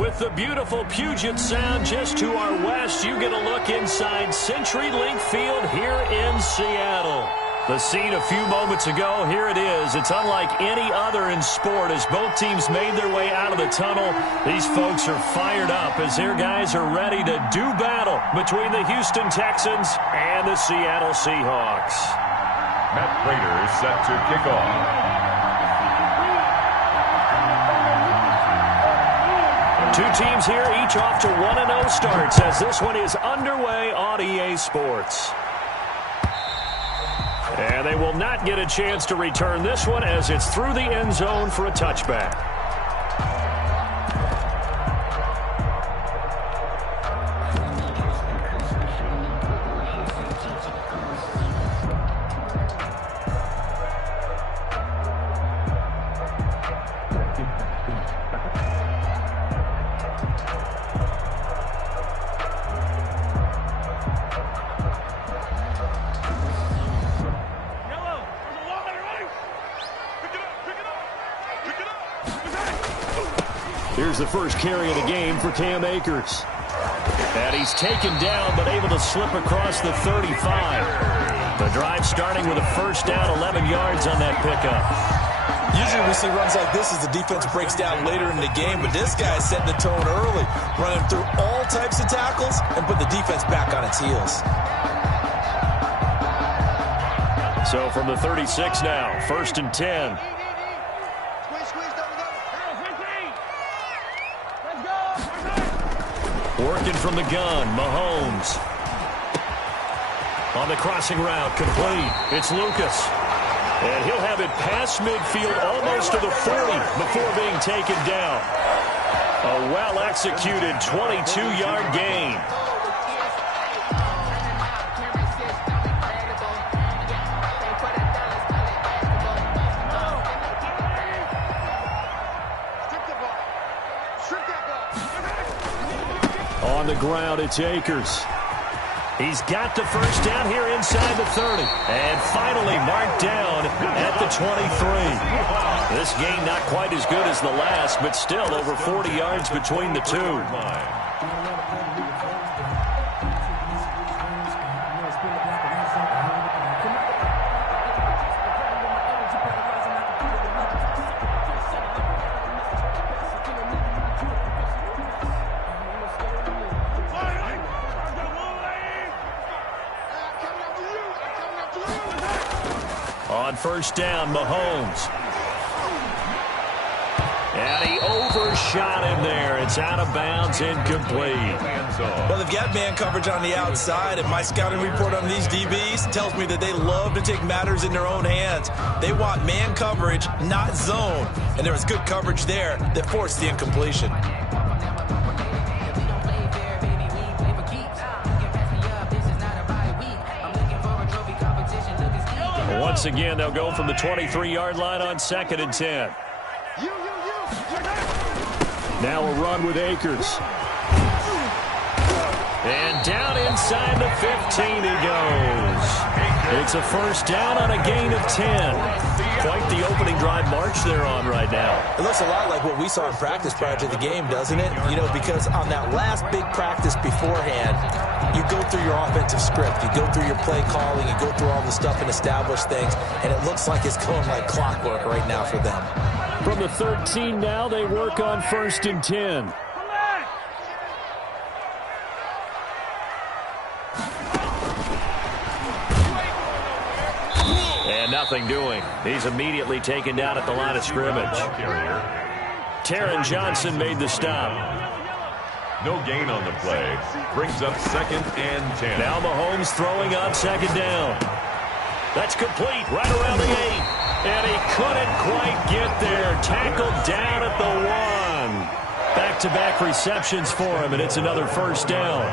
With the beautiful Puget Sound just to our west, you get a look inside CenturyLink Field here in Seattle. The scene a few moments ago, here it is. It's unlike any other in sport as both teams made their way out of the tunnel. These folks are fired up as their guys are ready to do battle between the Houston Texans and the Seattle Seahawks. Matt Prater is set to kick off. Two teams here, each off to 1-0 starts as this one is underway on EA Sports. And they will not get a chance to return this one as it's through the end zone for a touchback. Here's the first carry of the game for Cam Akers. And he's taken down, but able to slip across the 35. The drive starting with a first down, 11 yards on that pickup. Usually we see runs like this as the defense breaks down later in the game, but this guy is setting the tone early, running through all types of tackles and put the defense back on its heels. So from the 36 now, 1st and 10. Working from the gun, Mahomes. On the crossing route, complete. It's Lucas. And he'll have it past midfield almost to the 40 before being taken down. A well-executed 22-yard gain. On the ground, it's Akers. He's got the first down here inside the 30. And finally marked down at the 23. This game not quite as good as the last, but still over 40 yards between the two. On first down, Mahomes. And he overshot him there. It's out of bounds, incomplete. Well, they've got man coverage on the outside, and my scouting report on these DBs tells me that they love to take matters in their own hands. They want man coverage, not zone. And there was good coverage there that forced the incompletion. Once again, they'll go from the 23-yard line on 2nd and 10. Now a run with Akers. And down inside the 15 he goes. It's a first down on a gain of 10. Quite the opening drive march they're on right now. It looks a lot like what we saw in practice prior to the game, doesn't it? You know, because on that last big practice beforehand, you go through your offensive script. You go through your play calling. You go through all the stuff and establish things. And it looks like it's going like clockwork right now for them. From the 13 now, they work on 1st and 10. And nothing doing. He's immediately taken down at the line of scrimmage. Taron Johnson made the stop. No gain on the play. Brings up 2nd and 10. Now Mahomes throwing on 2nd down. That's complete right around the 8. And he couldn't quite get there. Tackled down at the 1. Back-to-back receptions for him, and it's another first down.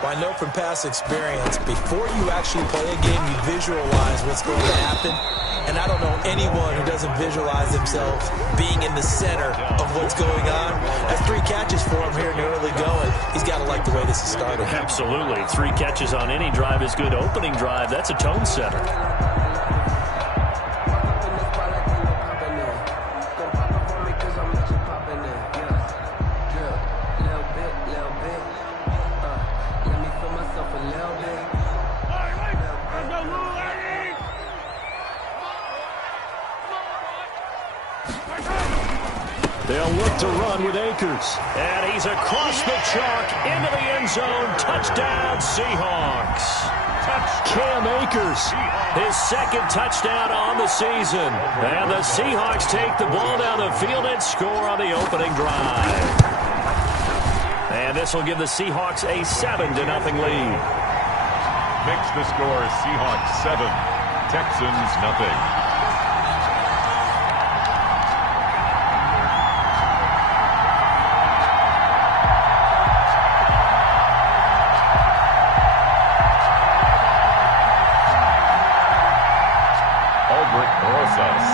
Well, I know from past experience, before you actually play a game, you visualize what's going to happen. And I don't know anyone who doesn't visualize themselves being in the center of what's going on. That's 3 catches for him here in the early going. He's got to like the way this is started. Absolutely. 3 catches on any drive is good. Opening drive, that's a tone setter. They'll look to run with Akers. And he's across the chalk into the end zone. Touchdown, Seahawks. Cam Akers, his second touchdown on the season. And the Seahawks take the ball down the field and score on the opening drive. And this will give the Seahawks a 7-0 lead. Makes the score Seahawks 7, Texans nothing.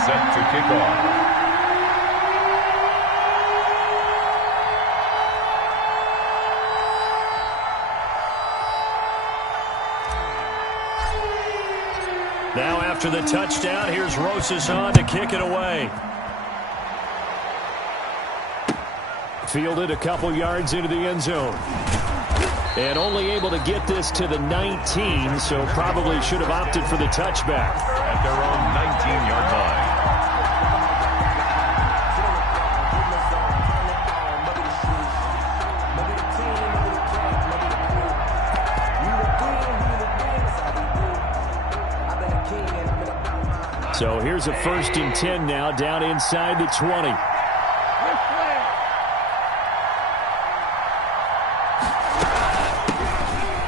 Set to kick off. Now after the touchdown, here's Rosas on to kick it away. Fielded a couple yards into the end zone. And only able to get this to the 19, so probably should have opted for the touchback. At their own 19-yard line. So here's a 1st and 10 now, down inside the 20.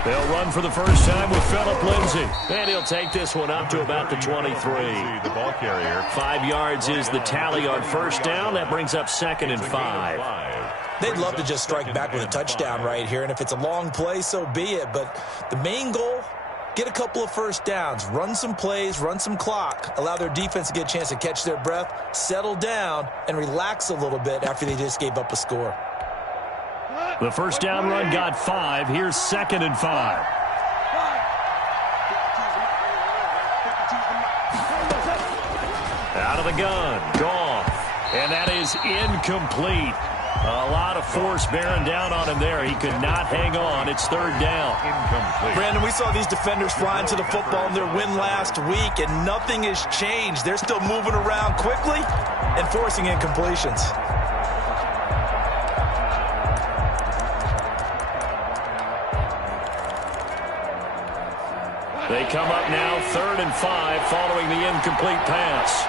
They'll run for the first time with Phillip Lindsay. And he'll take this one up to about the 23. The ball carrier. 5 yards is the tally on first down. That brings up 2nd and 5. They'd love to just strike back with a touchdown right here. And if it's a long play, so be it. But the main goal, get a couple of first downs, run some plays, run some clock, allow their defense to get a chance to catch their breath, settle down, and relax a little bit after they just gave up a score. The first down run got 5. Here's 2nd and 5. Out of the gun, Goff. And that is incomplete. A lot of force bearing down on him there. He could not hang on. It's 3rd down. Incomplete. Brandon, we saw these defenders flying to the football in their win last week, and nothing has changed. They're still moving around quickly and forcing incompletions. They come up now 3rd and 5 following the incomplete pass.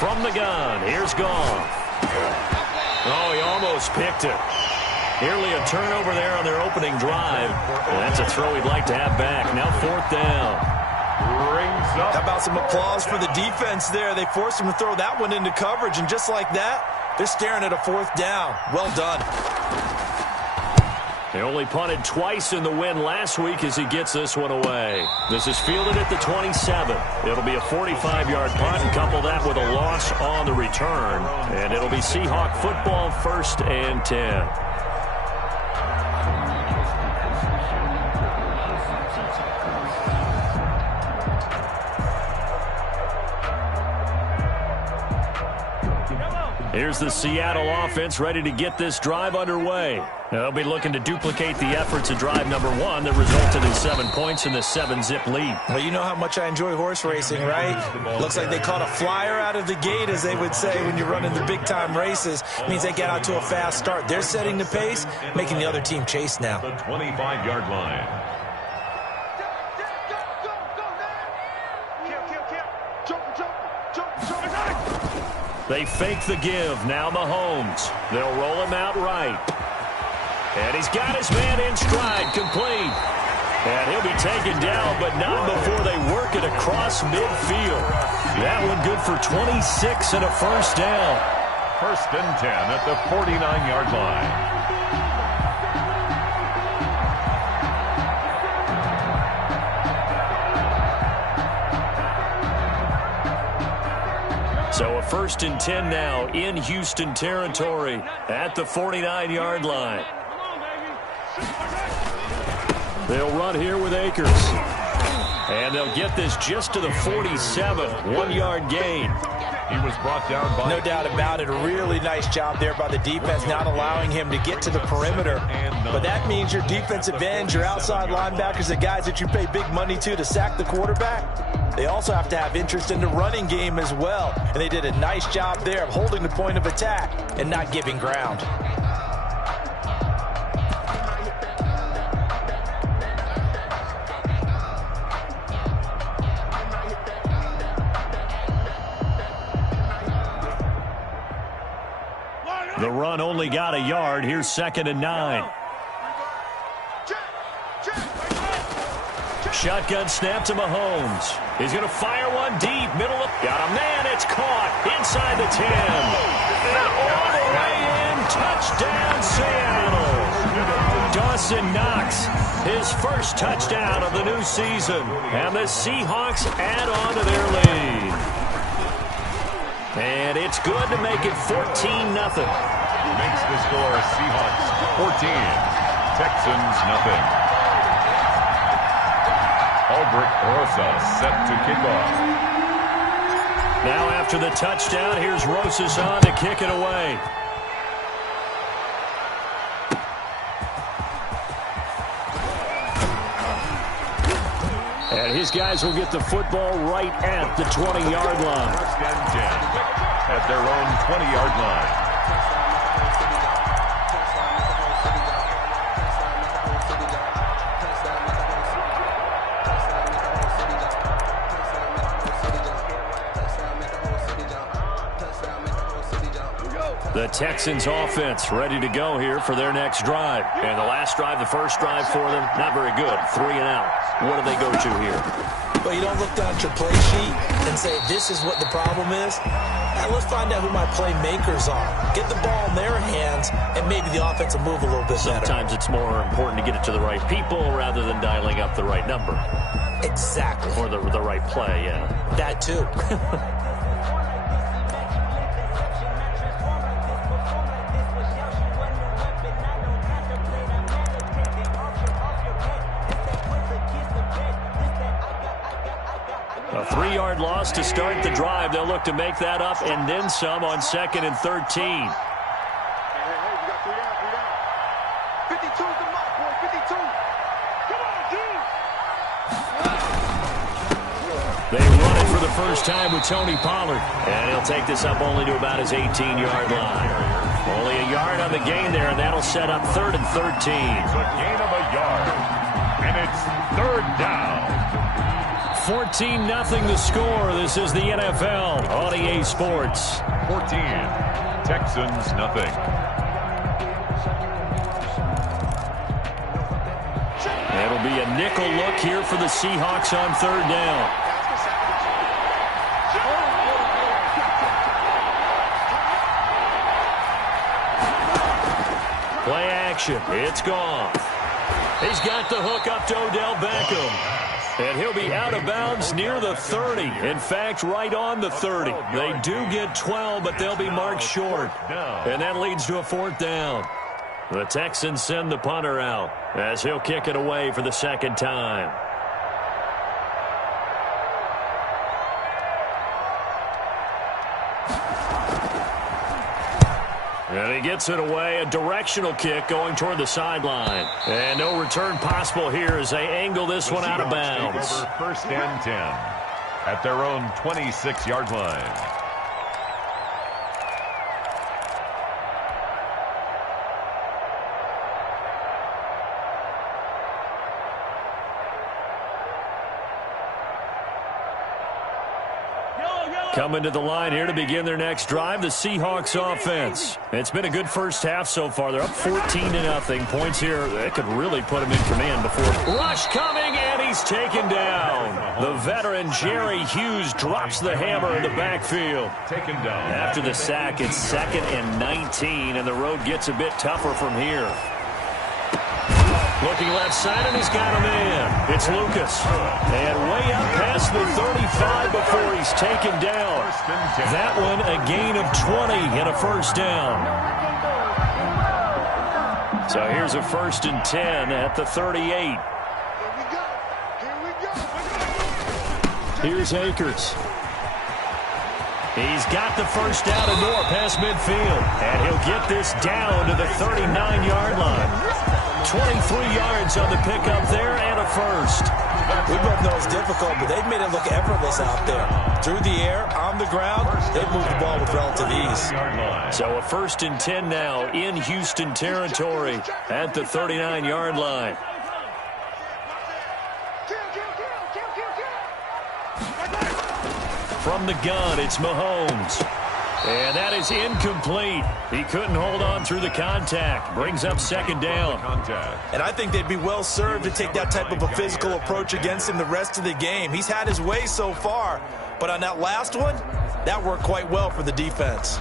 From the gun, here's Goff. Oh, he almost picked it. Nearly a turnover there on their opening drive. And that's a throw he'd like to have back. Now 4th down. Brings up. How about some applause for the defense there? They forced him to throw that one into coverage, and just like that, they're staring at a 4th down. Well done. They only punted twice in the win last week as he gets this one away. This is fielded at the 27. It'll be a 45-yard punt, and couple that with a loss on the return. And it'll be Seahawk football 1st and 10. Here's the Seattle offense ready to get this drive underway. They'll be looking to duplicate the efforts of drive number 1 that resulted in 7 points in the 7-zip lead. Well, you know how much I enjoy horse racing, right? Looks like they caught a flyer out of the gate, as they would say when you're running the big-time races. It means they get out to a fast start. They're setting the pace, making the other team chase now. The 25-yard line. They fake the give. Now Mahomes. They'll roll him out right. And he's got his man in stride. Complete. And he'll be taken down, but not before they work it across midfield. That one good for 26 and a first down. 1st and 10 at the 49-yard line. So a 1st and 10 now in Houston territory at the 49-yard line. They'll run here with Akers. And they'll get this just to the 47. 1-yard gain. He was brought down by... No doubt about it. A really nice job there by the defense, not allowing him to get to the perimeter. But that means your defensive ends, your outside linebackers, the guys that you pay big money to sack the quarterback, they also have to have interest in the running game as well. And they did a nice job there of holding the point of attack and not giving ground. The run only got a yard. Here's 2nd and 9. Shotgun snap to Mahomes. He's going to fire one deep. Middle of... Got a man. It's caught inside the 10. And all the way in. Touchdown, Seattle. Dawson Knox, his first touchdown of the new season. And the Seahawks add on to their lead. And it's good to make it 14-0. Makes the score Seahawks 14, Texans nothing. Albert Rosas set to kick off. Now after the touchdown, here's Rosas on to kick it away. And his guys will get the football right at the 20-yard line. 1st and 10 at their own 20-yard line. The Texans offense ready to go here for their next drive. And the last drive, the first drive for them, not very good. 3 and out. What do they go to here? Well, you don't look down at your play sheet and say, this is what the problem is. Now, let's find out who my playmakers are. Get the ball in their hands, and maybe the offense will move a little bit better. Sometimes it's more important to get it to the right people rather than dialing up the right number. Exactly. Or the right play, yeah. That too. A 3-yard loss to start the drive. They'll look to make that up and then some on 2nd and 13. Hey, we got 3 down. 52's the mark, boy. 52. Come on, dude. They run it for the first time with Tony Pollard. And he'll take this up only to about his 18-yard line. Only a yard on the gain there, and that'll set up 3rd and 13. It's a gain of a yard. And it's 3rd down. 14-0 the score. This is the NFL on EA Sports. 14, Texans nothing. It'll be a nickel look here for the Seahawks on 3rd down. Play action. It's gone. He's got the hook up to Odell Beckham. And he'll be out of bounds near the 30. In fact, right on the 30. They do get 12, but they'll be marked short. And that leads to a 4th down. The Texans send the punter out as he'll kick it away for the 2nd time. And he gets it away, a directional kick going toward the sideline. And no return possible here as they angle this one out of bounds. Over 1st and 10 at their own 26-yard line. Coming to the line here to begin their next drive, the Seahawks offense. It's been a good first half so far. They're up 14-0. Points here, that could really put them in command before. Rush coming, and he's taken down. The veteran Jerry Hughes drops the hammer in the backfield. Taken down. After the sack, it's 2nd and 19, and the road gets a bit tougher from here. Looking left side, and he's got a man. It's Lucas. And way up past the 35 before he's taken down. That one a gain of 20 and a 1st down. So here's a 1st and 10 at the 38. Here's Akers. He's got the first down and more past midfield. And he'll get this down to the 39-yard line. 23 yards on the pickup there and a first. We both know it's difficult, but they've made it look effortless out there. Through the air, on the ground, they've moved the ball with relative ease. So a 1st and 10 now in Houston territory at the 39-yard line. From the gun, it's Mahomes. And that is incomplete. He couldn't hold on through the contact. Brings up 2nd down. And I think they'd be well served to take that type of a physical approach against him the rest of the game. He's had his way so far. But on that last one, that worked quite well for the defense.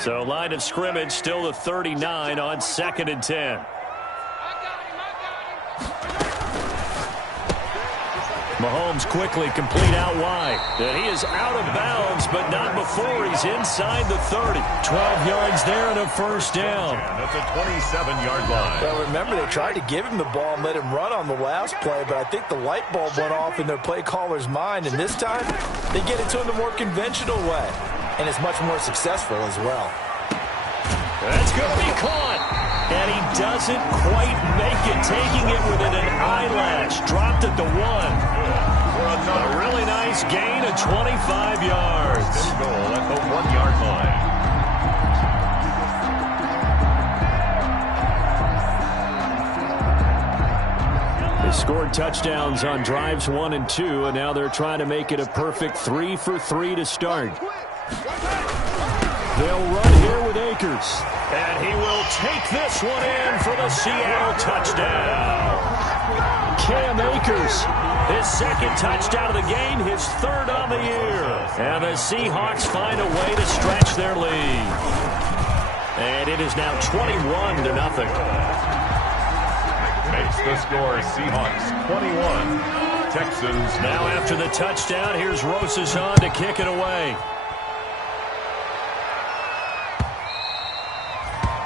So line of scrimmage still the 39 on 2nd and 10. Mahomes quickly complete out wide. And he is out of bounds, but not before he's inside the 30. 12 yards there and a 1st down. At the 27-yard line. Well, remember, they tried to give him the ball and let him run on the last play, but I think the light bulb went off in their play caller's mind, and this time they get it to him the more conventional way. And it's much more successful as well. That's going to be caught. And he doesn't quite make it, taking it within an eyelash. Dropped at the 1. A really nice gain of 25 yards. Goal at the 1-yard line. They scored touchdowns on drives 1 and 2, and now they're trying to make it a perfect 3 for 3 to start. They'll run here with Akers. And he will take this one in for the Seattle touchdown. Cam Akers, his 2nd touchdown of the game, his 3rd on the year. And the Seahawks find a way to stretch their lead. And it is now 21-0. Makes the score Seahawks 21. Texans. Now after the touchdown, here's Rosashan to kick it away.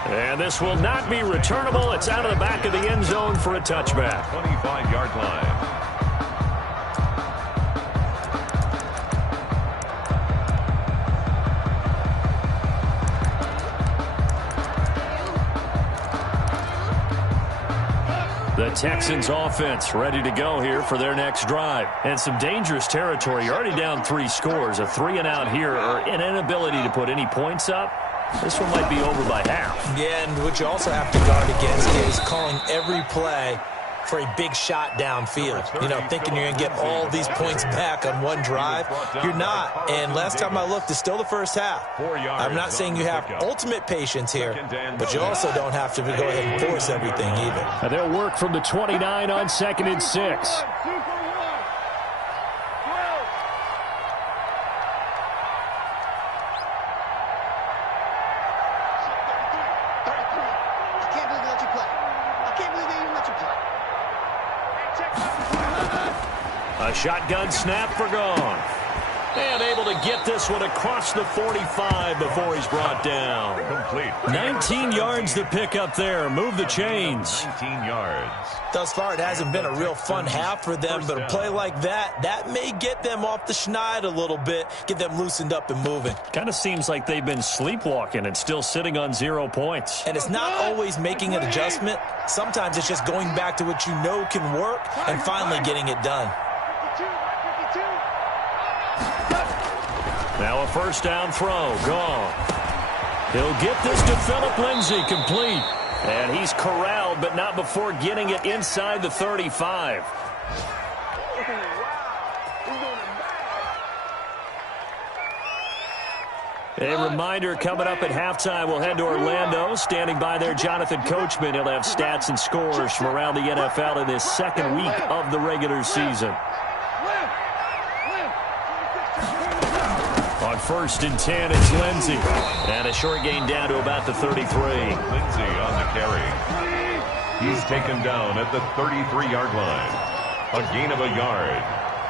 And this will not be returnable. It's out of the back of the end zone for a touchback. 25-yard line. The Texans offense ready to go here for their next drive. And some dangerous territory. You're already down 3 scores. A 3-and-out here or an inability to put any points up. This one might be over by half. Yeah, and what you also have to guard against is calling every play for a big shot downfield. You know, thinking you're going to get all these points back on one drive. You're not. And last time I looked, it's still the first half. I'm not saying you have ultimate patience here, but you also don't have to go ahead and force everything either. And they'll work from the 29 on 2nd and 6. A shotgun snap for gone. And able to get this one across the 45 before he's brought down. Complete. 19 yards to pick up there. Move the chains. 19 yards. Thus far, it hasn't been a real fun half for them, but a play like that may get them off the schneid a little bit, get them loosened up and moving. Kind of seems like they've been sleepwalking and still sitting on 0 points. And it's not always making an adjustment. Sometimes it's just going back to what you know can work and finally getting it done. Now a 1st down throw. Gone. He'll get this to Phillip Lindsay, complete. And he's corralled, but not before getting it inside the 35. A reminder, coming up at halftime, we'll head to Orlando. Standing by there, Jonathan Coachman. He'll have stats and scores from around the NFL in this 2nd week of the regular season. On 1st and 10, it's Lindsay. And a short gain down to about the 33. Lindsay on the carry. He's taken down at the 33-yard line. A gain of a yard.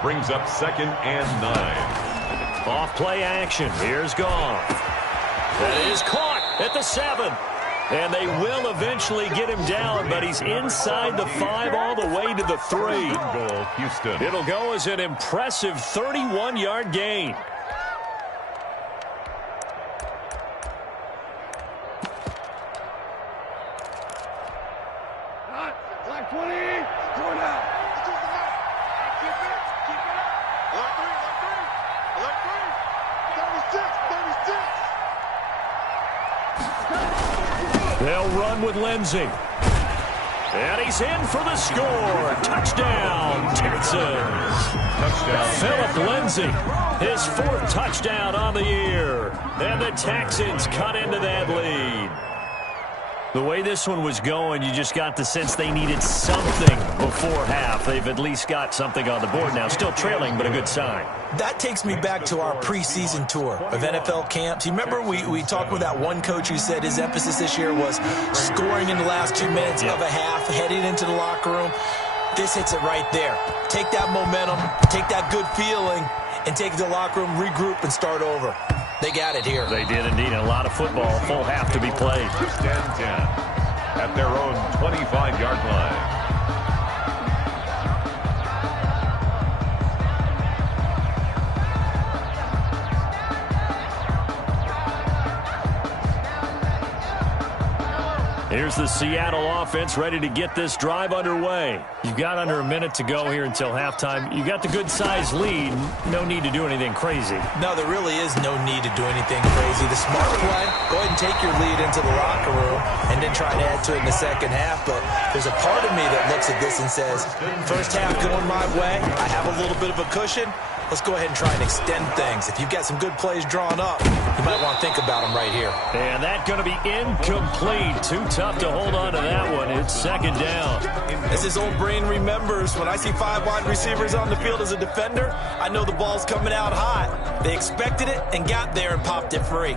Brings up 2nd and 9. Off play action. Here's Goff. That is caught at the 7. And they will eventually get him down, but he's inside the 5 all the way to the 3. Goal, Houston. It'll go as an impressive 31-yard gain. Black 20, going out. Keep it. Alert 3. 36. They'll run with Lindsey. And he's in for the score. Touchdown, Texans. Touchdown. Philip Lindsey, his 4th touchdown on the year. And the Texans cut into that lead. The way this one was going, you just got the sense they needed something before half. They've at least got something on the board now. Still trailing, but a good sign. That takes me back to our preseason tour of NFL camps. You remember we talked with that one coach who said his emphasis this year was scoring in the last 2 minutes of a half, heading into the locker room. This hits it right there. Take that momentum, take that good feeling, and take it to the locker room, regroup, and start over. They got it here. They did indeed. A lot of football, full half to be played. First and 10 at their own 25-yard line. Here's the Seattle offense ready to get this drive underway. You've got under a minute to go here until halftime. You got the good-sized lead. No need to do anything crazy. No, there really is no need to do anything crazy. The smart play, go ahead and take your lead into the locker room and then try to add to it in the second half. But there's a part of me that looks at this and says, first half going my way, I have a little bit of a cushion. Let's go ahead and try and extend things. If you've got some good plays drawn up, you might want to think about them right here. And that's going to be incomplete. Too tough to hold on to that one. It's second down. As his old brain remembers, when I see 5 wide receivers on the field as a defender, I know the ball's coming out hot. They expected it and got there and popped it free.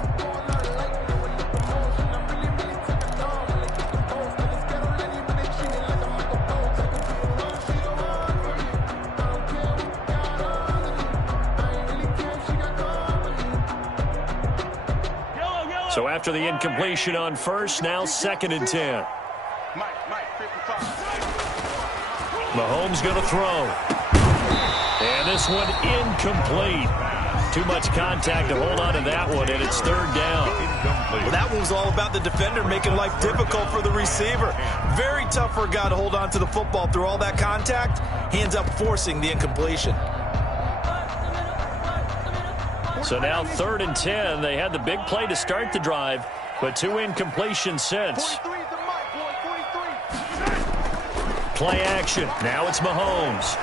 So after the incompletion on first, now second and 10. Mahomes going to throw. And this one incomplete. Too much contact to hold on to that one, and it's third down. Well, that one was all about the defender making life difficult for the receiver. Very tough for a guy to hold on to the football through all that contact. He ends up forcing the incompletion. So now third and 10. They had the big play to start the drive, but 2 incompletions since. Play action. Now it's Mahomes.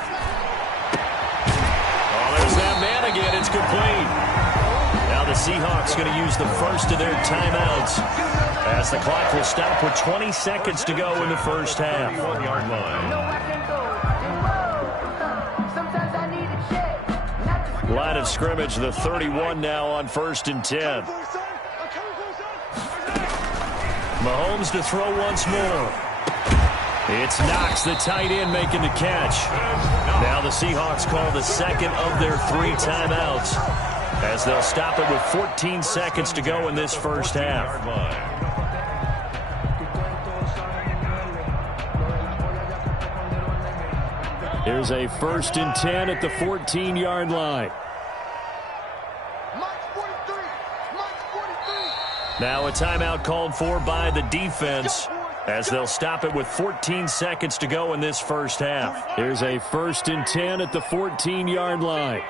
Oh, there's that man again. It's complete. Now the Seahawks going to use the first of their timeouts as the clock will stop with 20 seconds to go in the first half. 31-yard line. Line of scrimmage, the 31 now on first and 10. Mahomes to throw once more. It's Knox, the tight end, making the catch. Now the Seahawks call the second of their 3 timeouts as they'll stop it with 14 seconds to go in this first half. Here's a first and 10 at the 14-yard line. Now a timeout called for by the defense as they'll stop it with 14 seconds to go in this first half. Here's a first and 10 at the 14-yard line.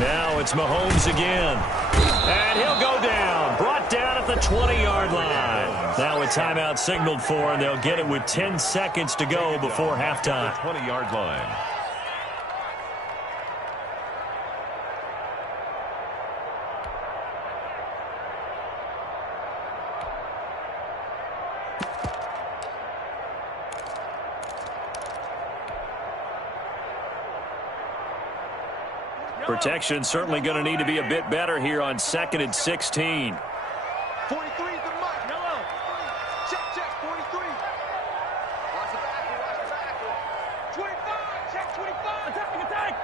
Now it's Mahomes again. And he'll go down. Brought down at the 20-yard line. Now a timeout signaled for, and they'll get it with 10 seconds to go before halftime. 20-yard line. Protection certainly going to need to be a bit better here on second and 16. 43 is the mark. No. Check, 43. Watch the back. 25. Check 25. Attack.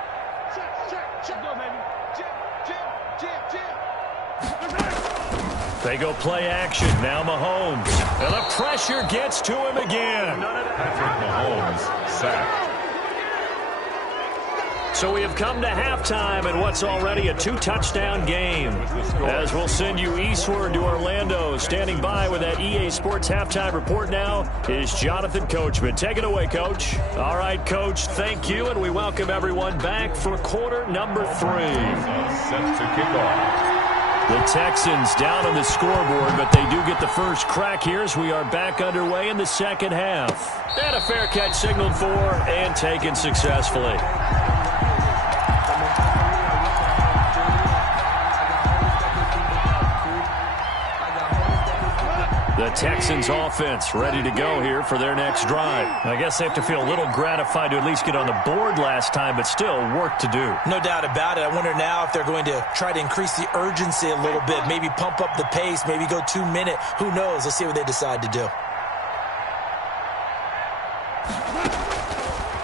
They go play action. Now Mahomes. And the pressure gets to him again. Patrick Mahomes sacked. So we have come to halftime in what's already a 2-touchdown game. As we'll send you eastward to Orlando. Standing by with that EA Sports halftime report now is Jonathan Coachman. Take it away, Coach. All right, Coach, thank you, and we welcome everyone back for quarter number 3. Set to kick off. The Texans down on the scoreboard, but they do get the first crack here as we are back underway in the second half. And a fair catch signaled for and taken successfully. The Texans offense ready to go here for their next drive. I guess they have to feel a little gratified to at least get on the board last time, but still work to do. No doubt about it. I wonder now if they're going to try to increase the urgency a little bit, maybe pump up the pace, maybe go 2-minute. Who knows? Let's see what they decide to do.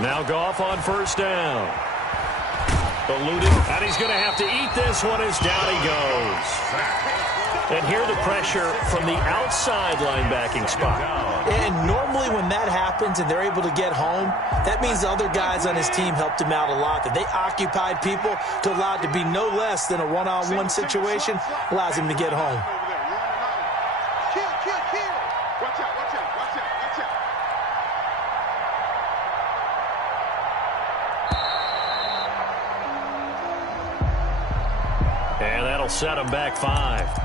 Now Goff on first down. Eluded, and he's going to have to eat this one as down he goes. And here the pressure from the outside linebacking spot. And normally when that happens and they're able to get home, that means the other guys on his team helped him out a lot. That they occupied people to allow it to be no less than a one-on-one situation allows him to get home. Watch out, watch out, watch out, watch out. And that'll set him back 5.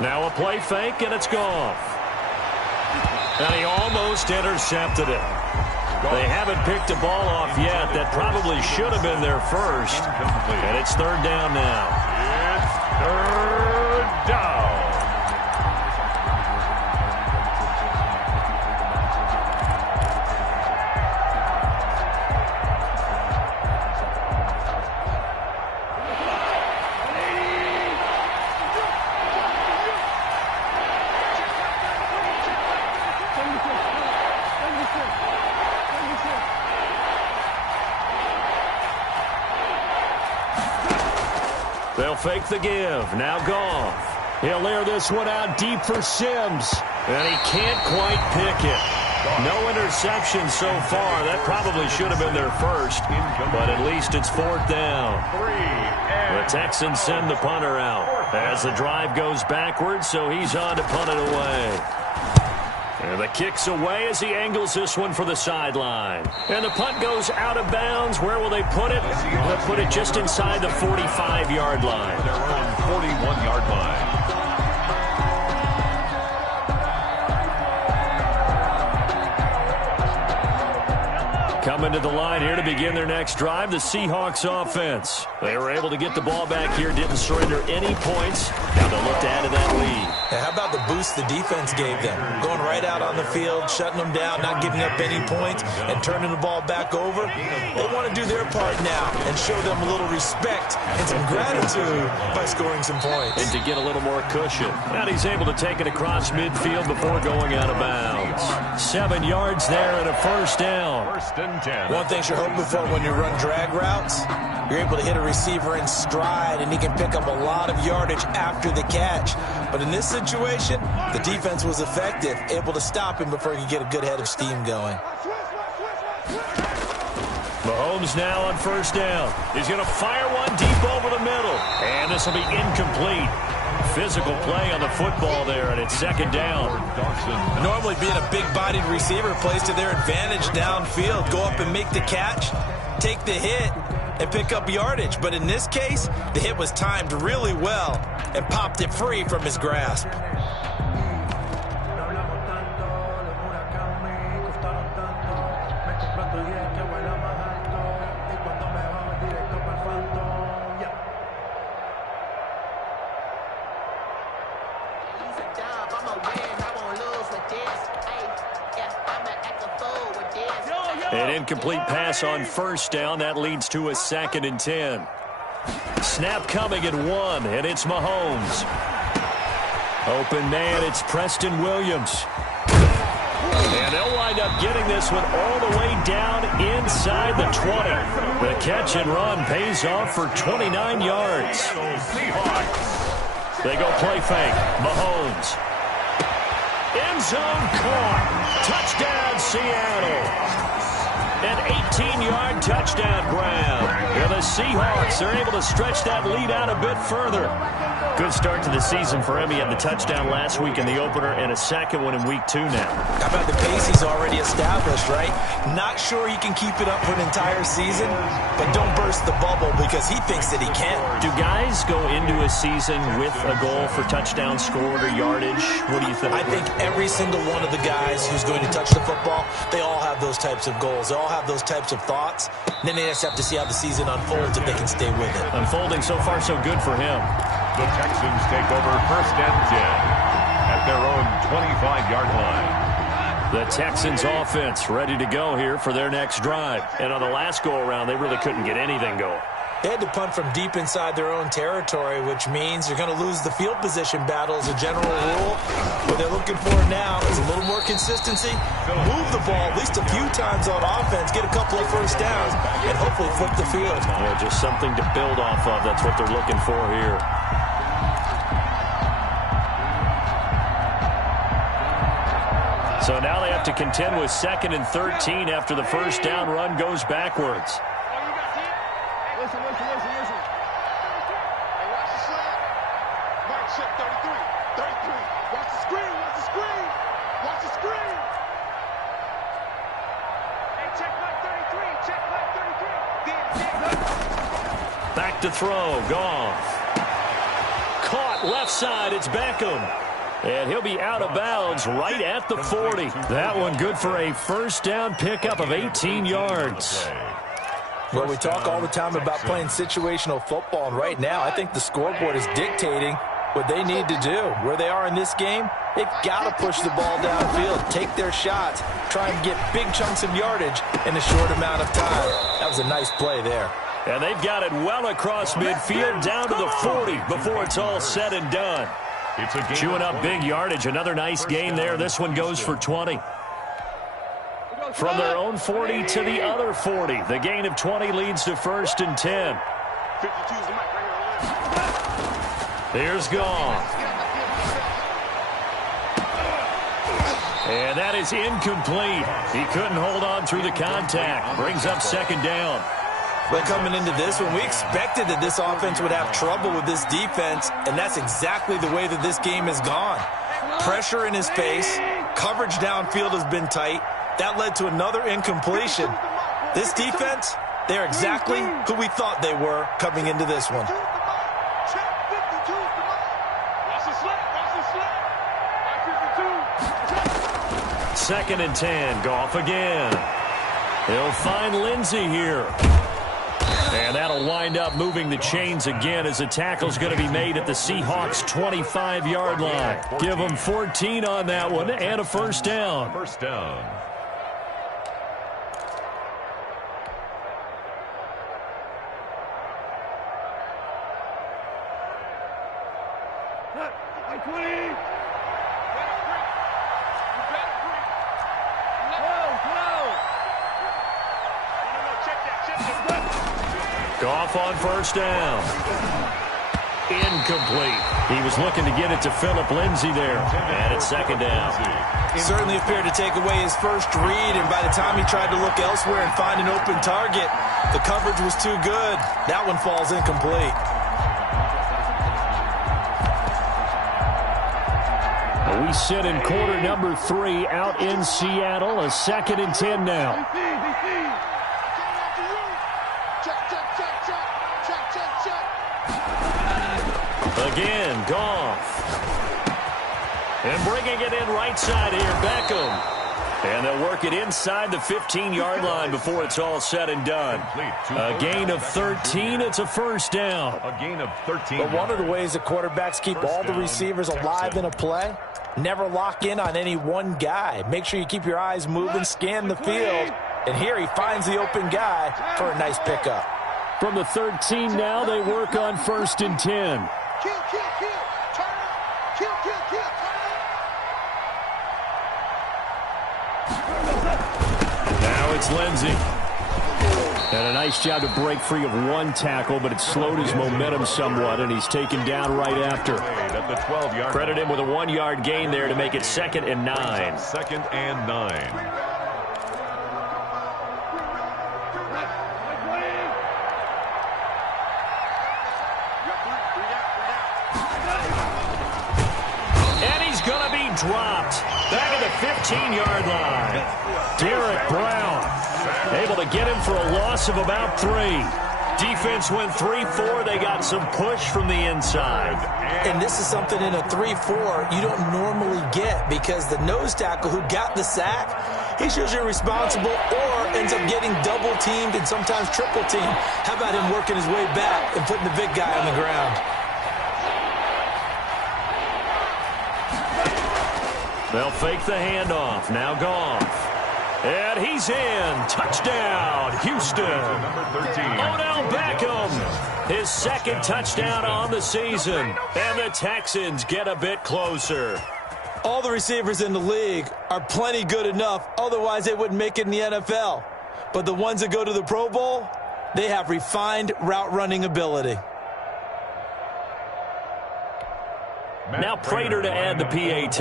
Now a play fake, and it's Goff. And he almost intercepted it. They haven't picked a ball off yet. That probably should have been their first. And it's third down now. It's third down. They'll fake the give. Now Goff. He'll air this one out deep for Sims. And he can't quite pick it. No interception so far. That probably should have been their first. But at least it's fourth down. The Texans send the punter out as the drive goes backwards, so he's on to punt it away. And the kick's away as he angles this one for the sideline. And the punt goes out of bounds. Where will they put it? They'll put it just inside the 45-yard line. Their own 41-yard line. Coming to the line here to begin their next drive, the Seahawks offense. They were able to get the ball back here, didn't surrender any points. Now they'll look to add to that lead. How about the boost the defense gave them? Going right out on the field, shutting them down, not giving up any points, and turning the ball back over. They want to do their part now and show them a little respect and some gratitude by scoring some points. And to get a little more cushion. And he's able to take it across midfield before going out of bounds. 7 yards there and a first down. First and 10. One thing you're hoping for when you run drag routes, you're able to hit a receiver in stride, and he can pick up a lot of yardage after the catch. But in this situation, the defense was effective, able to stop him before he could get a good head of steam going. Mahomes now on first down. He's going to fire one deep over the middle. And this will be incomplete. Physical play on the football there, and it's second down. Normally being a big-bodied receiver plays to their advantage downfield. Go up and make the catch, take the hit, and pick up yardage. But in this case, the hit was timed really well and popped it free from his grasp. An incomplete pass on first down. That leads to a 2nd and 10. Snap coming at 1, and it's Mahomes. Open man, it's Preston Williams. And they'll wind up getting this one all the way down inside the 20. The catch and run pays off for 29 yards. They go play fake. Mahomes. End zone caught. Touchdown, Seattle. An 18-yard touchdown grab. And the Seahawks are able to stretch that lead out a bit further. Good start to the season for him. He had the touchdown last week in the opener and a second one in week 2 now. How about the pace he's already established, right? Not sure he can keep it up for an entire season, but don't burst the bubble because he thinks that he can. Do guys go into a season with a goal for touchdown scored or yardage? What do you think? I think every single one of the guys who's going to touch the football, they all have those types of goals. They all have those types of thoughts. And then they just have to see how the season unfolds if they can stay with it. Unfolding so far so good for him. The Texans take over 1st and 10 at their own 25-yard line. The Texans offense ready to go here for their next drive. And on the last go-around, they really couldn't get anything going. They had to punt from deep inside their own territory, which means you're going to lose the field position battle as a general rule. What they're looking for now is a little more consistency. Move the ball at least a few times on offense, get a couple of first downs, and hopefully flip the field. Yeah, just something to build off of. That's what they're looking for here. So now they have to contend with 2nd and 13 after the first down run goes backwards. Listen. Hey, watch the slant. Mike, check 33. Watch the screen. Watch the screen. Hey, check Mike 33. Back to throw. Goff. Caught left side. It's Beckham. And he'll be out of bounds right at the 40. That one good for a first down pickup of 18 yards. Well, we talk all the time about playing situational football, and right now I think the scoreboard is dictating what they need to do. Where they are in this game, they've got to push the ball downfield, take their shots, try and get big chunks of yardage in a short amount of time. That was a nice play there. And they've got it well across midfield down to the 40 before it's all said and done. Chewing up big yardage. Another nice gain there. This one goes for 20. From their own 40 to the other 40. The gain of 20 leads to 1st and 10. 52's the mic right here. Here's Goff. And that is incomplete. He couldn't hold on through the contact. Brings up 2nd down. But coming into this one, we expected that this offense would have trouble with this defense, and that's exactly the way that this game has gone. Pressure in his face, coverage downfield has been tight. That led to another incompletion. This defense, they're exactly who we thought they were coming into this one. Check 52's the mic. 2nd and 10. Goff again. He'll find Lindsey here. And that'll wind up moving the chains again as a tackle's going to be made at the Seahawks' 25-yard line. Give them 14 on that one and a first down. First down. Goff on first down. Incomplete. He was looking to get it to Phillip Lindsay there. And it's 2nd down. Certainly appeared to take away his first read, and by the time he tried to look elsewhere and find an open target, the coverage was too good. That one falls incomplete. We sit in quarter number 3 out in Seattle. A 2nd and 10 now. Again, Goff. And bringing it in right side here, Beckham. And they'll work it inside the 15-yard line before it's all said and done. A gain of 13, it's a first down. A gain of 13. But one of the ways that quarterbacks keep all the receivers alive in a play, never lock in on any one guy. Make sure you keep your eyes moving, scan the field, And here he finds the open guy for a nice pickup. From the 13 now, they work on 1st and 10. Kill, kill, kill. Turn up. Kill, kill, kill. Turn up. Now it's Lindsey. And a nice job to break free of one tackle, but it slowed his momentum somewhat, and he's taken down right after. Credit him with a 1-yard gain there to make it 2nd and 9. 2nd and 9. Dropped back at the 15-yard line. Derek Brown able to get him for a loss of about 3. Defense went 3-4. They got some push from the inside. And this is something in a 3-4 you don't normally get, because the nose tackle who got the sack, he's usually responsible or ends up getting double-teamed and sometimes triple-teamed. How about him working his way back and putting the big guy on the ground? They'll fake the handoff. Now Goff. And he's in. Touchdown, Houston. Number 13. Odell Beckham. His 2nd touchdown on the season. And the Texans get a bit closer. All the receivers in the league are plenty good enough. Otherwise, they wouldn't make it in the NFL. But the ones that go to the Pro Bowl, they have refined route running ability. Now Prater to add the PAT.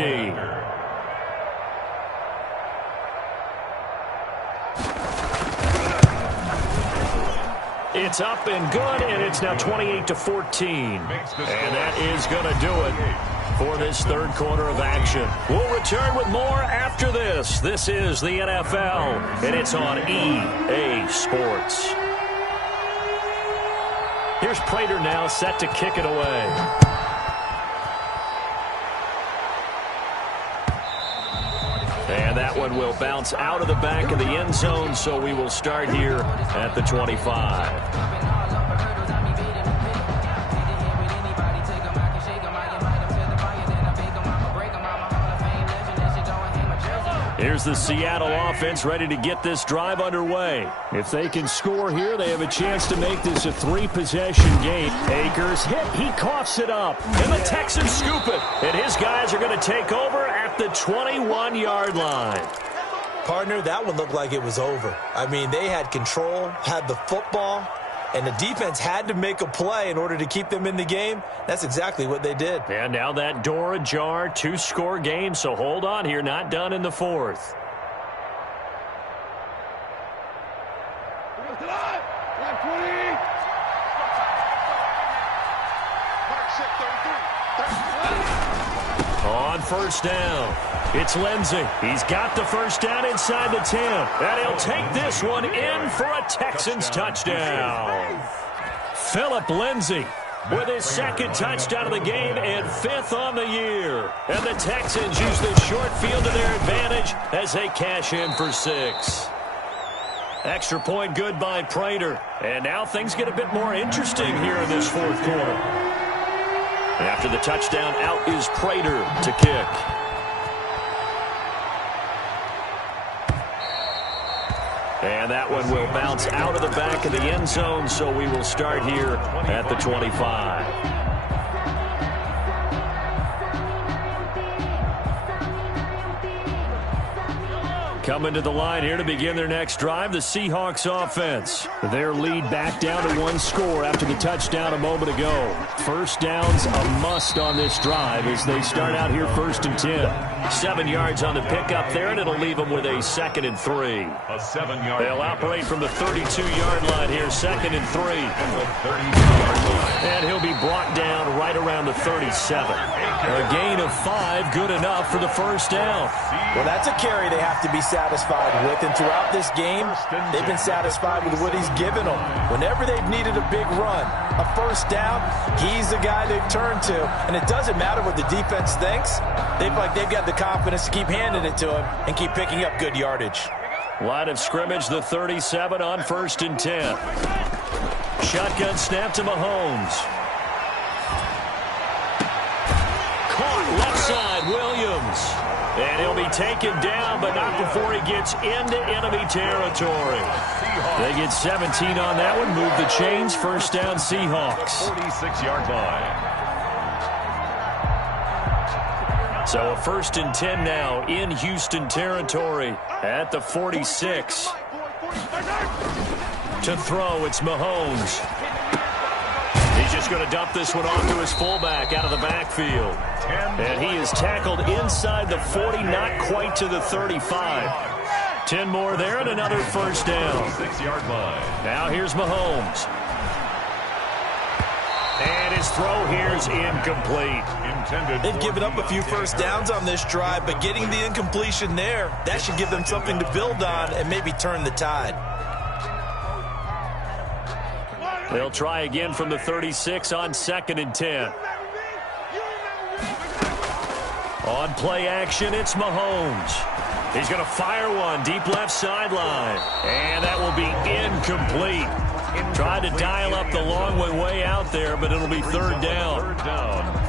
It's up and good, and it's now 28-14. And that is going to do it for this 3rd quarter of action. We'll return with more after this. This is the NFL, and it's on EA Sports. Here's Prater now set to kick it away. And that one will bounce out of the back of the end zone, so we will start here at the 25. Here's the Seattle offense ready to get this drive underway. If they can score here, they have a chance to make this a 3-possession game. Akers hit, he coughs it up, and the Texans scoop it. And his guys are going to take over at the 21-yard line. Partner, that one looked like it was over. I mean, they had control, had the football, and the defense had to make a play in order to keep them in the game. That's exactly what they did. And now that door ajar, 2-score game, so hold on here, not done in the 4th. On 1st down, it's Lindsey. He's got the 1st down inside the 10. And he'll take this one in for a Texans touchdown. Phillip Lindsey with his 2nd touchdown of the game and 5th on the year. And the Texans use the short field to their advantage as they cash in for 6. Extra point good by Prater. And now things get a bit more interesting here in this 4th quarter. After the touchdown, out is Prater to kick. And that one will bounce out of the back of the end zone, so we will start here at the 25. Coming to the line here to begin their next drive, the Seahawks offense. Their lead back down to 1 score after the touchdown a moment ago. 1st down's a must on this drive as they start out here 1st and 10. 7 yards on the pickup there, and it'll leave them with a 2nd and 3. A 7-yard. They'll operate from the 32-yard line here, 2nd and 3. And he'll be brought down right around the 37. A gain of 5, good enough for the 1st down. Well, that's a carry they have to be satisfied with, and throughout this game, they've been satisfied with what he's given them. Whenever they've needed a big run, a 1st down, he's the guy they've turned to, and it doesn't matter what the defense thinks. They've got the confidence to keep handing it to him and keep picking up good yardage. Line of scrimmage, the 37 on 1st and 10. Shotgun snap to Mahomes. Caught left side, Williams. And he'll be taken down, but not before he gets into enemy territory. They get 17 on that one. Move the chains. First down, Seahawks. 46-yard line. So a 1st and 10 now in Houston territory at the 46. To throw, it's Mahomes. He's just going to dump this one off to his fullback out of the backfield. And he is tackled inside the 40, not quite to the 35. 10 more there and another first down. 6-yard line. Now here's Mahomes. And his throw here's incomplete. They've given up a few first downs on this drive, but getting the incompletion there, that should give them something to build on and maybe turn the tide. They'll try again from the 36 on 2nd and 10. On play action, it's Mahomes. He's going to fire one deep left sideline. And that will be incomplete. Tried to dial up the long way out there, but it'll be 3rd down.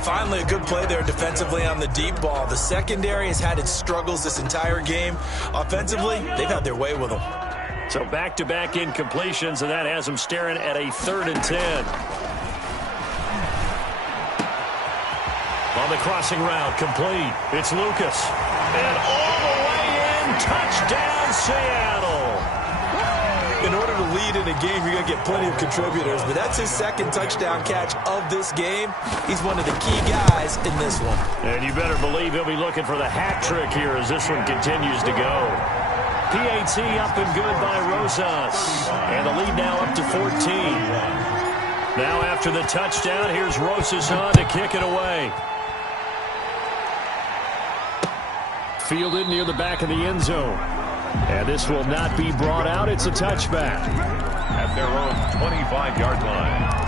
Finally, a good play there defensively on the deep ball. The secondary has had its struggles this entire game. Offensively, they've had their way with them. So back-to-back incompletions, and that has them staring at a 3rd and 10. On the crossing route, complete. It's Lucas. And all the way in, touchdown, Seattle. In order to lead in a game, you're going to get plenty of contributors, but that's his 2nd touchdown catch of this game. He's one of the key guys in this one. And you better believe he'll be looking for the hat trick here as this one continues to go. PAT up and good by Rosas. And the lead now up to 14. Now after the touchdown, here's Rosas on to kick it away. Fielded near the back of the end zone. And this will not be brought out. It's a touchback. At their own 25-yard line.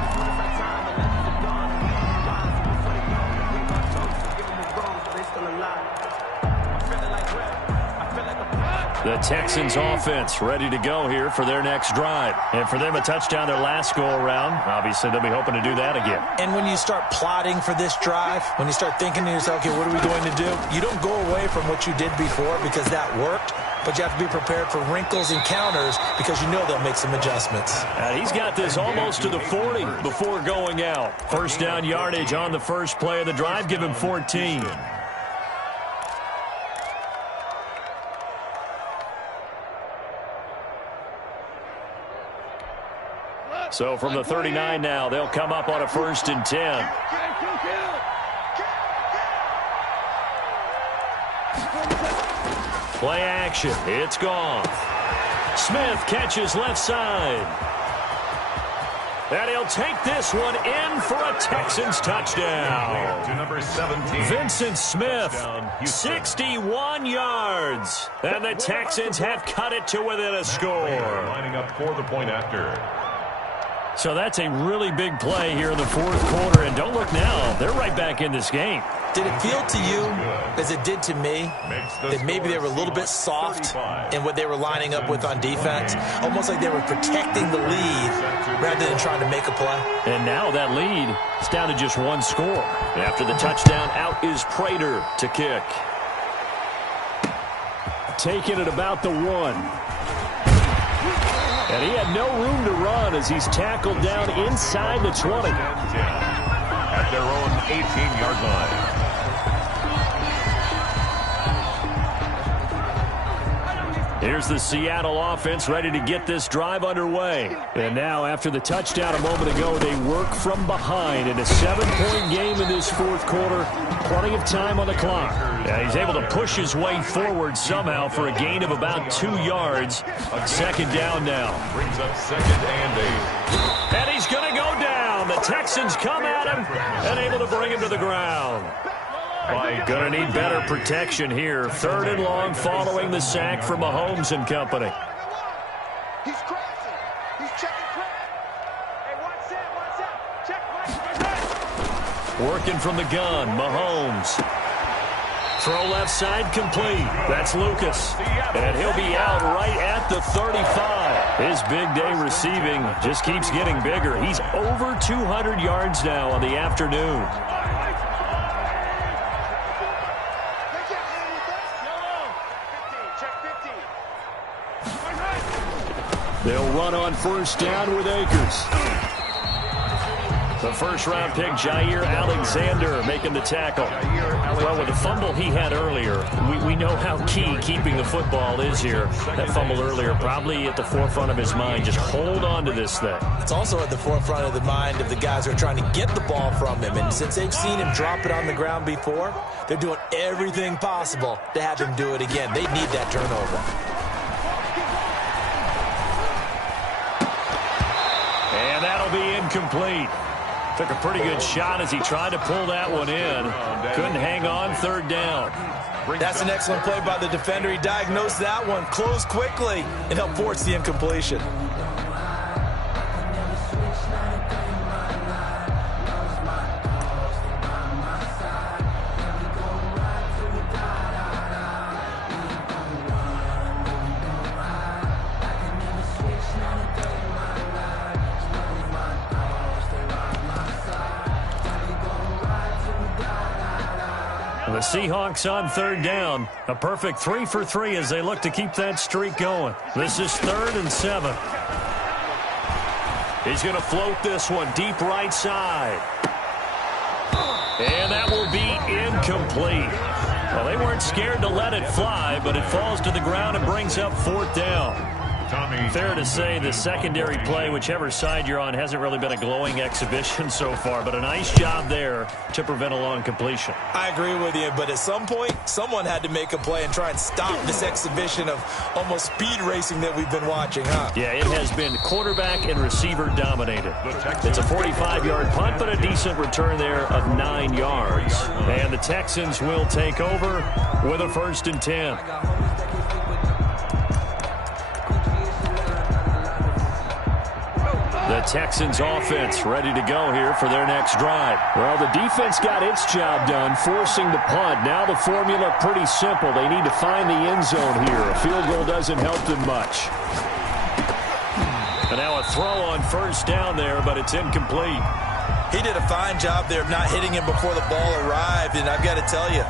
The Texans offense ready to go here for their next drive. And for them, a touchdown their last go-around. Obviously, they'll be hoping to do that again. And when you start plotting for this drive, when you start thinking to yourself, okay, what are we going to do? You don't go away from what you did before because that worked. But you have to be prepared for wrinkles and counters because you know they'll make some adjustments. And he's got this almost to the 40 before going out. First down yardage on the first play of the drive. Give him 14. So from the 39 now, they'll come up on a 1st and 10. Play action. It's gone. Smith catches left side. And he'll take this one in for a Texans touchdown. To number 17. Vincent Smith, 61 yards. And the Texans have cut it to within a score. Lining up for the point after. So that's a really big play here in the 4th quarter. And don't look now. They're right back in this game. Did it feel to you, as it did to me, that maybe they were a little bit soft in what they were lining up with on defense? Almost like they were protecting the lead rather than trying to make a play. And now that lead is down to just 1 score. After the touchdown, out is Prater to kick. Taking it about the 1. And he had no room to run as he's tackled down inside the 20. At their own 18-yard line. Here's the Seattle offense ready to get this drive underway. And now after the touchdown a moment ago, they work from behind in a 7-point game in this 4th quarter. Plenty of time on the clock. Yeah, he's able to push his way forward somehow for a gain of about 2 yards. 2nd down now. Brings up 2nd and 8. And he's going to go down. The Texans come at him and able to bring him to the ground. Going to need better protection here. 3rd and long following the sack from Mahomes and company. He's crossing. He's checking crack. Hey, watch out. Check crack. Working from the gun, Mahomes. Throw left side complete. That's Lucas. And he'll be out right at the 35. His big day receiving just keeps getting bigger. He's over 200 yards now on the afternoon. They'll run on first down with Akers. The first-round pick, Jair Alexander, making the tackle. Well, with the fumble he had earlier, we know how key keeping the football is here. That fumble earlier probably at the forefront of his mind. Just hold on to this thing. It's also at the forefront of the mind of the guys who are trying to get the ball from him. And since they've seen him drop it on the ground before, they're doing everything possible to have him do it again. They need that turnover. And that'll be incomplete. Took a pretty good shot as he tried to pull that one in. Couldn't hang on, third down. That's an excellent play by the defender. He diagnosed that one, closed quickly, and helped force the incompletion. The Seahawks on third down. A perfect 3 for 3 as they look to keep that streak going. This is 3rd and 7. He's going to float this one deep right side. And that will be incomplete. Well, they weren't scared to let it fly, but it falls to the ground and brings up 4th down. Fair to say the secondary play, whichever side you're on, hasn't really been a glowing exhibition so far, but a nice job there to prevent a long completion. I agree with you, but at some point, someone had to make a play and try and stop this exhibition of almost speed racing that we've been watching, huh? Yeah, it has been quarterback and receiver dominated. It's a 45-yard punt, but a decent return there of 9 yards. And the Texans will take over with a 1st and 10. The Texans offense ready to go here for their next drive. Well, the defense got its job done, forcing the punt. Now the formula pretty simple. They need to find the end zone here. A field goal doesn't help them much. And now a throw on first down there, but it's incomplete. He did a fine job there of not hitting him before the ball arrived, and I've got to tell you,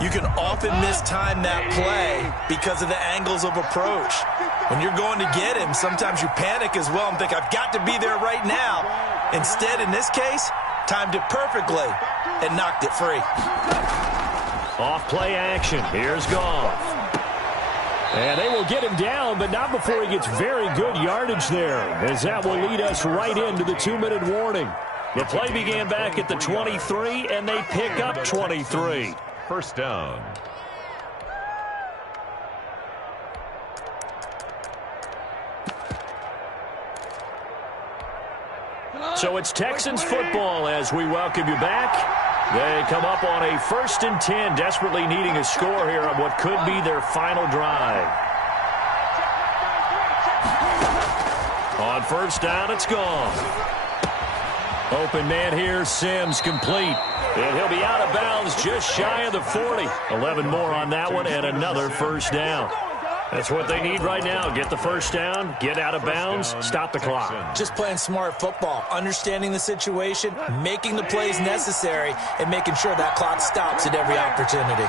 you can often mistime that play because of the angles of approach. When you're going to get him, sometimes you panic as well and think, I've got to be there right now. Instead, in this case, timed it perfectly and knocked it free. Off play action. Here's Goff. And they will get him down, but not before he gets very good yardage there, as that will lead us right into the 2-minute warning. The play began back at the 23, and they pick up 23. First down. So it's Texans football as we welcome you back. They come up on a 1st and 10, desperately needing a score here on what could be their final drive. On first down, it's gone. Open man here, Sims complete. And he'll be out of bounds just shy of the 40. 11 more on that one and another first down. That's what they need right now. Get the first down, get out of bounds, stop the clock. Just playing smart football, understanding the situation, making the plays necessary, and making sure that clock stops at every opportunity.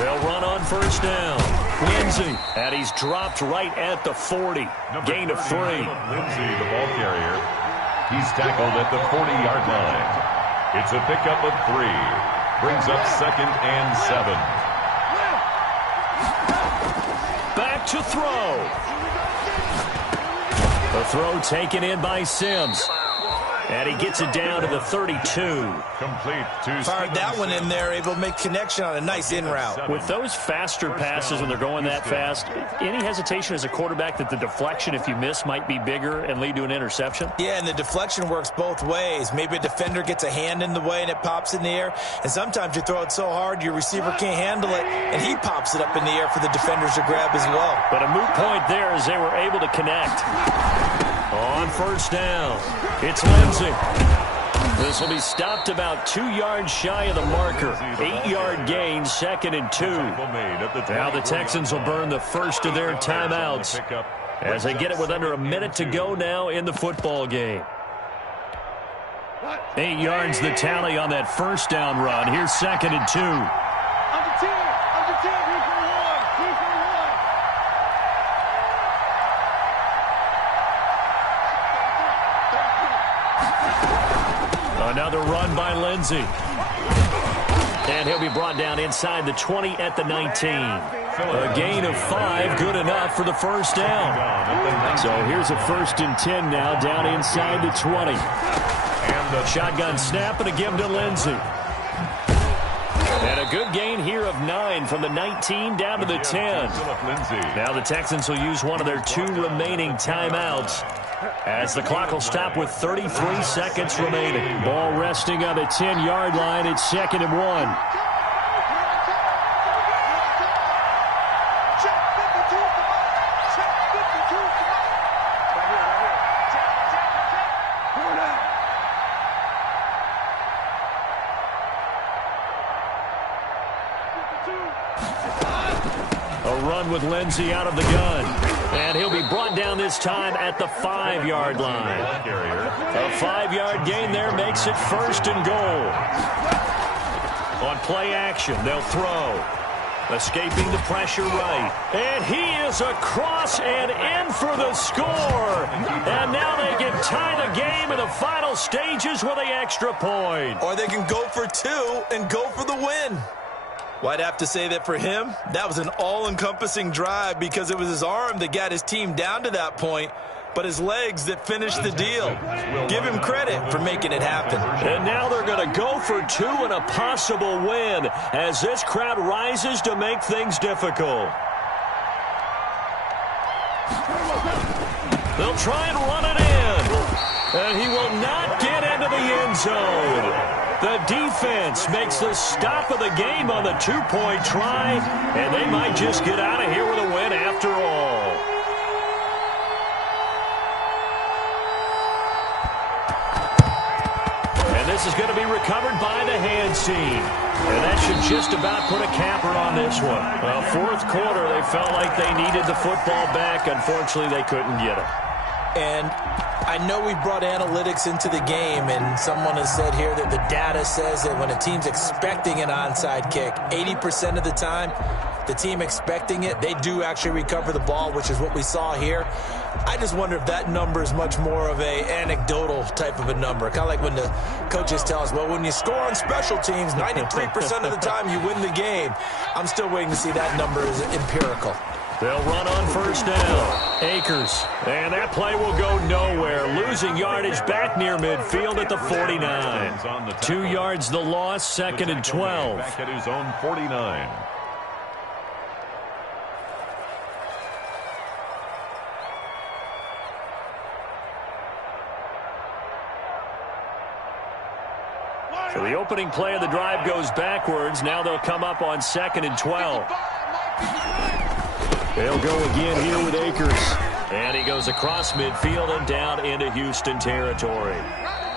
They'll run on first down. Lindsey, and he's dropped right at the 40. Gain of 3. Lindsey, the ball carrier. He's tackled at the 40-yard line. It's a pickup of 3. Brings up 2nd and 7. Back to throw. The throw taken in by Sims. And he gets it down to the 32. Complete to Fired that one in there, able to make connection on a nice in route. With those faster passes when they're going that fast, any hesitation as a quarterback that the deflection, if you miss, might be bigger and lead to an interception? Yeah, and the deflection works both ways. Maybe a defender gets a hand in the way and it pops in the air. And sometimes you throw it so hard your receiver can't handle it, and he pops it up in the air for the defenders to grab as well. But a moot point there as they were able to connect. On first down, it's Lindsey. This will be stopped about 2 yards shy of the marker. 8-yard gain, 2nd and 2. Now the Texans will burn the first of their timeouts as they get it with under a minute to go now in the football game. 8 yards the tally on that first down run. Here's 2nd and 2. Another run by Lindsey. And he'll be brought down inside the 20 at the 19. A gain of 5, good enough for the first down. So here's a 1st and 10 now, down inside the 20. And the shotgun snap, and a give to Lindsey. And a good gain here of 9 from the 19 down to the 10. Now the Texans will use one of their 2 remaining timeouts, as the clock will stop with 33 seconds remaining. Ball resting on the 10-yard line. It's 2nd and 1. With Lindsey out of the gun. And he'll be brought down this time at the 5-yard line. A 5-yard gain there makes it 1st and goal. On play action, they'll throw. Escaping the pressure right. And he is across and in for the score. And now they can tie the game in the final stages with the extra point. Or they can go for 2 and go for the win. Well, I'd have to say that for him, that was an all-encompassing drive because it was his arm that got his team down to that point, but his legs that finished the deal. Give him credit for making it happen. And now they're going to go for 2 and a possible win as this crowd rises to make things difficult. They'll try and run it in. And he will not get into the end zone. The defense makes the stop of the game on the 2-point try, and they might just get out of here with a win after all. And this is going to be recovered by the hands team. And that should just about put a capper on this one. Well, 4th quarter, they felt like they needed the football back. Unfortunately, they couldn't get it. And I know we brought analytics into the game, and someone has said here that the data says that when a team's expecting an onside kick, 80% of the time, the team expecting it, they do actually recover the ball, which is what we saw here. I just wonder if that number is much more of a anecdotal type of a number. Kind of like when the coaches tell us, well, when you score on special teams, 93% of the time you win the game. I'm still waiting to see that number is empirical. They'll run on 1st down. Akers. And that play will go nowhere. Losing yardage back near midfield at the 49. 2 yards the loss, 2nd and 12. Back at his own 49. So the opening play of the drive goes backwards. Now they'll come up on 2nd and 12. They'll go again here with Akers. And he goes across midfield and down into Houston territory.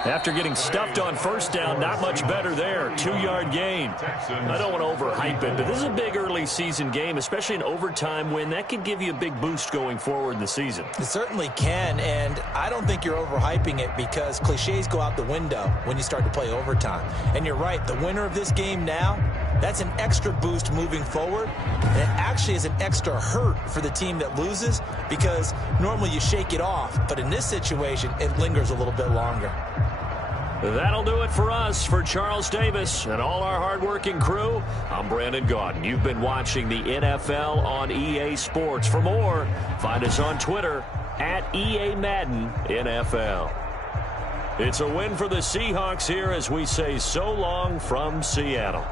After getting stuffed on 1st down, not much better there. 2-yard gain. I don't want to overhype it, but this is a big early season game, especially an overtime win. That could give you a big boost going forward in the season. It certainly can, and I don't think you're overhyping it because cliches go out the window when you start to play overtime. And you're right, the winner of this game now, that's an extra boost moving forward. And it actually is an extra hurt for the team that loses because normally you shake it off, but in this situation, it lingers a little bit longer. That'll do it for us. For Charles Davis and all our hardworking crew, I'm Brandon Gaudin. You've been watching the NFL on EA Sports. For more, find us on Twitter at EA Madden NFL. It's a win for the Seahawks here as we say so long from Seattle.